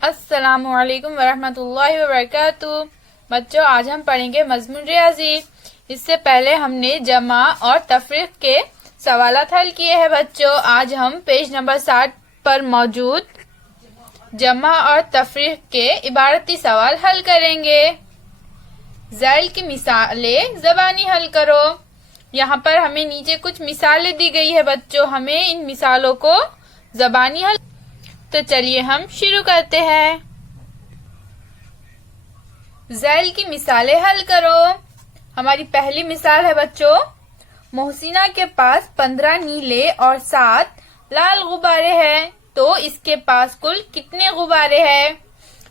अस्सलामुअलैकुम वरहमतुल्लाहि वबरकातुहू। बच्चों, आज हम पढ़ेंगे मजमून रियाजी। इससे पहले हमने जमा और तफरीक के सवालात हल किए हैं। बच्चों, आज हम पेज नंबर 60 पर मौजूद जमा और तफरीक के इबारती सवाल हल करेंगे। ज़ैल की मिसालें ज़बानी हल करो। यहाँ पर हमें नीचे कुछ मिसालें दी गई है। बच्चों, हमें इन मिसालों को ज़बानी हल, तो चलिए हम शुरू करते हैं। ज़ैल की मिसालें हल करो। हमारी पहली मिसाल है बच्चों, मोहसिना के पास 15 नीले और 7 लाल गुब्बारे हैं, तो इसके पास कुल कितने गुब्बारे हैं।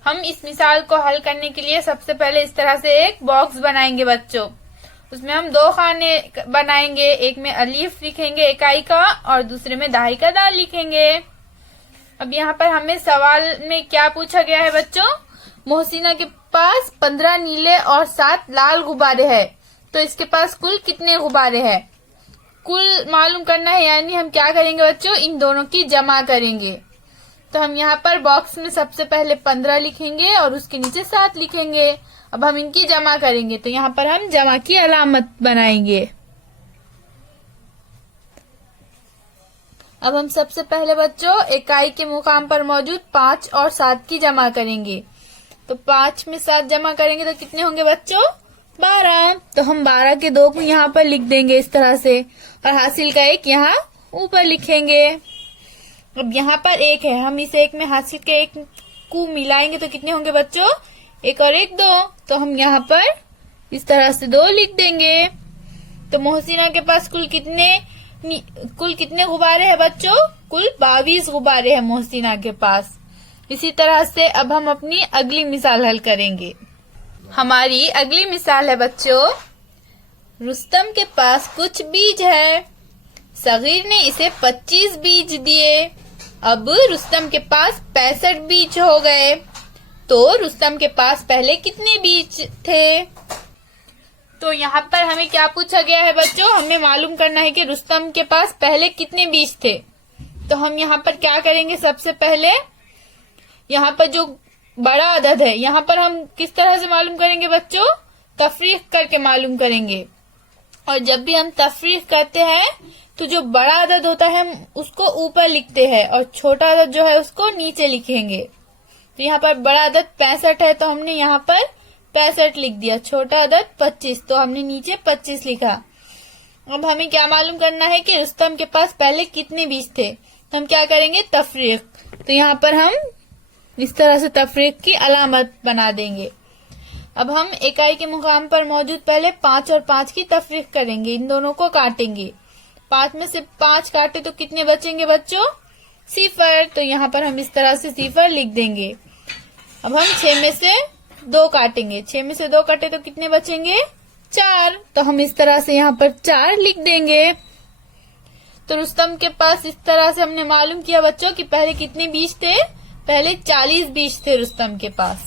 हम इस मिसाल को हल करने के लिए सबसे पहले इस तरह से एक बॉक्स बनाएंगे। बच्चों, उसमें हम 2 खाने बनाएंगे। एक में अलीफ लिखेंगे इकाई का और दूसरे में दहाई का दाल लिखेंगे। अब यहाँ पर हमें सवाल में क्या पूछा गया है बच्चों, मोहसिना के पास 15 नीले और 7 लाल गुब्बारे हैं, तो इसके पास कुल कितने गुब्बारे हैं। कुल मालूम करना है, यानी हम क्या करेंगे बच्चों, इन दोनों की जमा करेंगे। तो हम यहाँ पर बॉक्स में सबसे पहले 15 लिखेंगे और उसके नीचे 7 लिखेंगे। अब हम इनकी जमा करेंगे, तो यहाँ पर हम जमा की अलामत बनाएंगे। अब हम सबसे पहले बच्चों इकाई के मुकाम पर मौजूद 5 और 7 की जमा करेंगे। तो 5 में 7 जमा करेंगे तो कितने होंगे बच्चों, 12। तो हम 12 के 2 को यहाँ पर लिख देंगे इस तरह से, और हासिल का 1 यहाँ ऊपर लिखेंगे। अब यहाँ पर 1 है, हम इस 1 में हासिल के 1 को मिलाएंगे तो कितने होंगे बच्चों, 1 और 1 2। तो हम यहाँ पर इस तरह से 2 लिख देंगे। तो मोहसिना के पास कुल कितने गुब्बारे हैं बच्चों, कुल 22 गुब्बारे हैं मोहसिना के पास। इसी तरह से अब हम अपनी अगली मिसाल हल करेंगे। हमारी अगली मिसाल है बच्चों, रुस्तम के पास कुछ बीज है, सगीर ने इसे 25 बीज दिए। अब रुस्तम के पास 65 बीज हो गए, तो रुस्तम के पास पहले कितने बीज थे। तो यहाँ पर हमें क्या पूछा गया है बच्चों, हमें मालूम करना है कि रुस्तम के पास पहले कितने बीज थे। तो हम यहाँ पर क्या करेंगे, सबसे पहले यहाँ पर जो बड़ा अदद है, यहाँ पर हम किस तरह से मालूम करेंगे बच्चों, तफरीक करके मालूम करेंगे। और जब भी हम तफरीक करते हैं तो जो बड़ा अदद होता है हम उसको ऊपर लिखते हैं और छोटा अदद जो है उसको नीचे लिखेंगे। तो यहाँ पर बड़ा अदद 65 है, तो हमने यहाँ पर 65 लिख दिया। छोटा अदद 25, तो हमने नीचे 25 लिखा। अब हमें क्या मालूम करना है कि रुस्तम के पास पहले कितने बीज थे। तो हम क्या करेंगे, तफरीक। तो यहाँ पर हम इस तरह से तफरीक की अलामत बना देंगे। अब हम इकाई के मुकाम पर मौजूद पहले 5 और 5 की तफरीक करेंगे, इन दोनों को काटेंगे। 5 में से 5 काटे तो कितने बचेंगे बच्चों, 0। तो यहाँ पर हम इस तरह से 0 लिख देंगे। अब हम 6 में से 2 काटेंगे, 6 में से 2 काटे तो कितने बचेंगे, 4। तो हम इस तरह से यहाँ पर 4 लिख देंगे। तो रुस्तम के पास इस तरह से हमने मालूम किया बच्चों कि पहले कितने बीज थे, पहले 40 बीज थे रुस्तम के पास।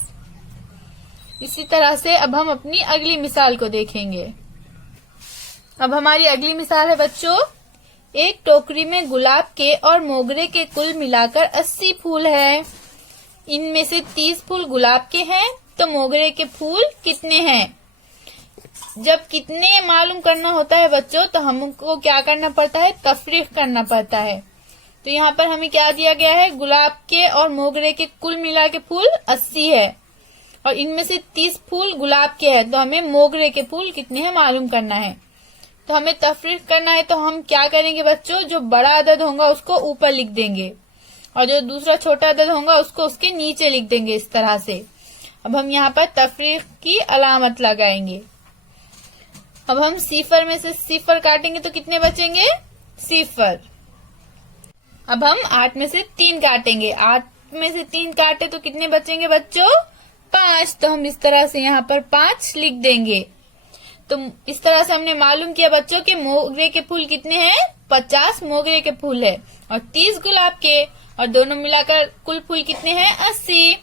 इसी तरह से अब हम अपनी अगली मिसाल को देखेंगे। अब हमारी अगली मिसाल है बच्चों, एक टोकरी में गुलाब के और मोगरे के कुल मिलाकर 80 फूल है। इनमें से 30 फूल गुलाब के हैं, तो मोगरे के फूल कितने हैं। जब कितने मालूम करना होता है बच्चों, तो हमको क्या करना पड़ता है, तफरीक करना पड़ता है। तो यहाँ पर हमें क्या दिया गया है, गुलाब के और मोगरे के कुल मिला के फूल 80 है, और इनमें से 30 फूल गुलाब के हैं, तो हमें मोगरे के फूल कितने हैं मालूम करना है। तो हमें तफरीक करना है, तो हम क्या करेंगे बच्चों, जो बड़ा अदद होगा उसको ऊपर लिख देंगे और जो दूसरा छोटा अदद होगा उसको उसके नीचे लिख देंगे इस तरह से। अब हम यहाँ पर तफरीक की अलामत लगाएंगे। अब हम 0 में से 0 काटेंगे तो कितने बचेंगे, 0। अब हम 8 में से 3 काटेंगे, 8 में से 3 काटे तो कितने बचेंगे बच्चों, 5। तो हम इस तरह से यहाँ पर 5 लिख देंगे। तो इस तरह से हमने मालूम किया बच्चों कि मोगरे के फूल कितने हैं, 50 मोगरे के फूल है और 30 गुलाब के, और दोनों मिलाकर कुल फूल कितने हैं, 80।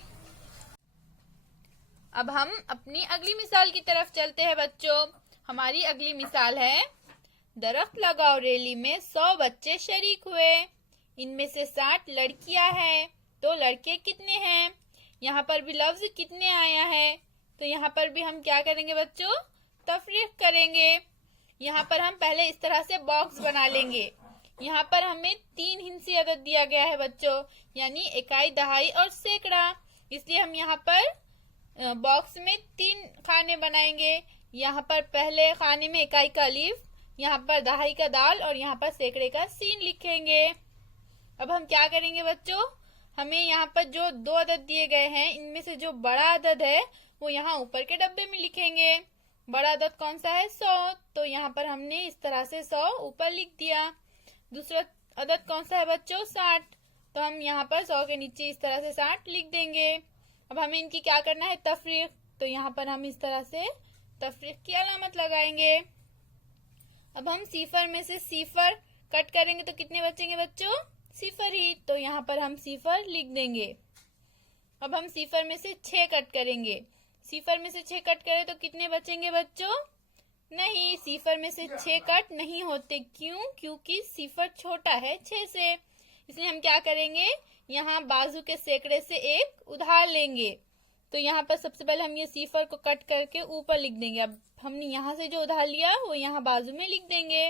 अब हम अपनी अगली मिसाल की तरफ चलते हैं बच्चों। हमारी अगली मिसाल है, दरख्त लगाओ रैली में 100 बच्चे शरीक हुए। इनमें से 60 लड़कियां हैं, तो लड़के कितने हैं। यहाँ पर भी लफ्ज कितने आया है, तो यहाँ पर भी हम क्या करेंगे बच्चों, तफरीक करेंगे। यहाँ पर हम पहले इस तरह से बॉक्स बना लेंगे। यहाँ पर हमें 3 हिंसी अदद दिया गया है बच्चों, यानी इकाई, दहाई और सैकड़ा। इसलिए हम यहाँ पर बॉक्स में 3 खाने बनाएंगे। यहाँ पर पहले खाने में इकाई का अलीफ, यहाँ पर दहाई का दाल और यहाँ पर सैकड़े का सीन लिखेंगे। अब हम क्या करेंगे बच्चों, हमें यहाँ पर जो 2 अदद दिए गए हैं, इनमें से जो बड़ा अदद है वो यहाँ ऊपर के डब्बे में लिखेंगे। बड़ा अदद कौन सा है, 100, तो यहाँ पर हमने इस तरह से 100 ऊपर लिख दिया। दूसरा अदद कौन सा है बच्चों, 60, तो हम यहाँ पर 100 के नीचे इस तरह से 60 लिख देंगे। अब हमें इनकी क्या करना है, तफरीक, तो यहाँ पर हम इस तरह से तफरीक की अलामत लगाएंगे। अब हम सिफर में से सिफर कट करेंगे तो कितने बचेंगे बच्चों, सिफर ही, तो यहाँ पर हम सिफर लिख देंगे। अब हम सिफर में से 6 कट करेंगे, सिफर में से 6 कट करें तो कितने बचेंगे बच्चों, नहीं, सिफर में से 6 कट नहीं होते। क्यों, क्योंकि सिफर छोटा है 6 से। इसलिए हम क्या करेंगे, यहाँ बाजू के सैकड़े से एक उधार लेंगे। तो यहाँ पर सबसे पहले हम ये सिफर को कट करके ऊपर लिख देंगे। अब हमने यहाँ से जो उधार लिया वो यहाँ बाजू में लिख देंगे।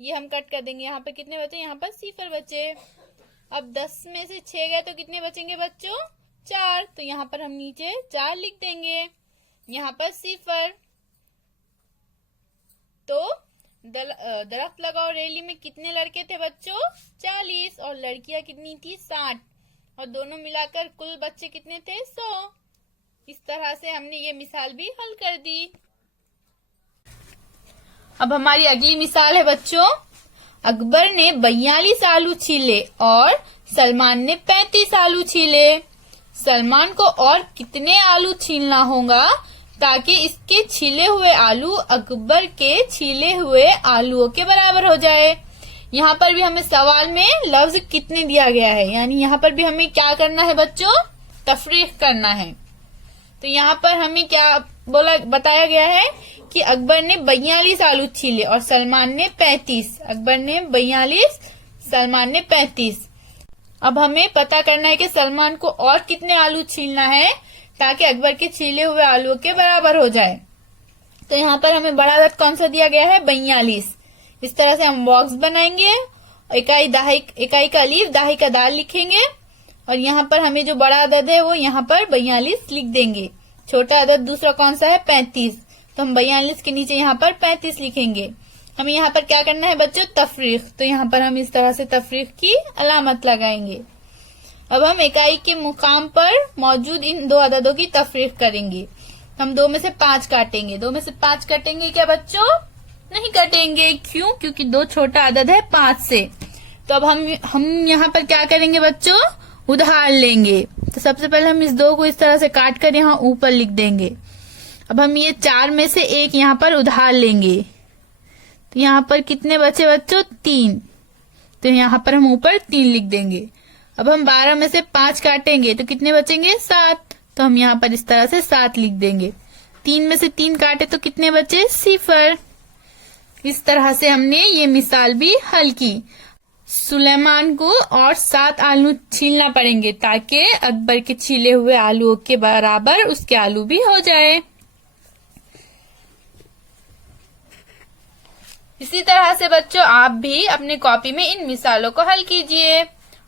ये हम कट कर देंगे। यहाँ पर कितने बचे, यहाँ पर सिफर बचे। अब 10 में से 6 गए तो कितने बचेंगे बच्चों, 4, तो यहाँ पर हम नीचे 4 लिख देंगे। यहाँ पर सिफर। तो दरख्त लगाओ रैली में कितने लड़के थे बच्चों, 40, और लड़कियां कितनी थी, 60, और दोनों मिलाकर कुल बच्चे कितने थे, 100। इस तरह से हमने ये मिसाल भी हल कर दी। अब हमारी अगली मिसाल है बच्चों, अकबर ने 42 आलू छीले और सलमान ने 35 आलू छीले। सलमान को और कितने आलू छीलना होगा ताकि इसके छीले हुए आलू अकबर के छीले हुए आलूओं के बराबर हो जाए। यहाँ पर भी हमें सवाल में लफ्ज कितने दिया गया है, यानी यहाँ पर भी हमें क्या करना है बच्चों, तफरीक करना है। तो यहाँ पर हमें क्या बताया गया है कि अकबर ने 42 आलू छीले और सलमान ने 35। अकबर ने 42, सलमान ने 35। अब हमें पता करना है कि सलमान को और कितने आलू छीलना है ताकि अकबर के छीले हुए आलूओं के बराबर हो जाए। तो यहाँ पर हमें बड़ा अदद कौन सा दिया गया है, 42। इस तरह से हम बॉक्स बनाएंगे, इकाई का अलीफ, दहाई का दाल लिखेंगे, और यहाँ पर हमें जो बड़ा अदद है वो यहाँ पर 42 लिख देंगे। छोटा अदद दूसरा कौन सा है, 35, तो हम 42 के नीचे यहाँ पर 35 लिखेंगे। हमें यहाँ पर क्या करना है बच्चों, तफरीक, तो यहाँ पर हम इस तरह से तफरीक की अलामत लगाएंगे। अब हम इकाई के मुकाम पर मौजूद इन 2 अददों की तफरीक करेंगे। हम 2 में से 5 काटेंगे। 2 में से 5 कटेंगे क्या बच्चों, नहीं कटेंगे। क्यों, क्योंकि 2 छोटा अदद है 5 से। तो अब हम यहाँ पर क्या करेंगे बच्चों, उधार लेंगे। तो सबसे पहले हम इस 2 को इस तरह से काट कर यहाँ ऊपर लिख देंगे। अब हम ये 4 में से 1 यहाँ पर उधार लेंगे। तो यहाँ पर कितने बचे बच्चों, 3, तो यहाँ पर हम ऊपर 3 लिख देंगे। अब हम 12 में से 5 काटेंगे तो कितने बचेंगे, 7, तो हम यहाँ पर इस तरह से 7 लिख देंगे। 3 में से 3 काटे तो कितने बचे, 0। इस तरह से हमने ये मिसाल भी हल की। सुलेमान को और 7 आलू छीलना पड़ेंगे ताकि अकबर के छीले हुए आलूओं के बराबर उसके आलू भी हो जाए। इसी तरह से बच्चों आप भी अपने कॉपी में इन मिसालों को हल कीजिए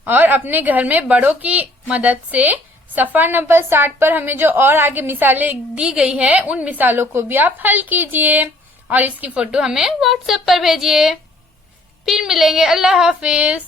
और अपने घर में बड़ों की मदद से सफा नंबर 60 पर हमें जो और आगे मिसालें दी गई है उन मिसालों को भी आप हल कीजिए और इसकी फोटो हमें व्हाट्सएप पर भेजिए। फिर मिलेंगे। अल्लाह हाफिज।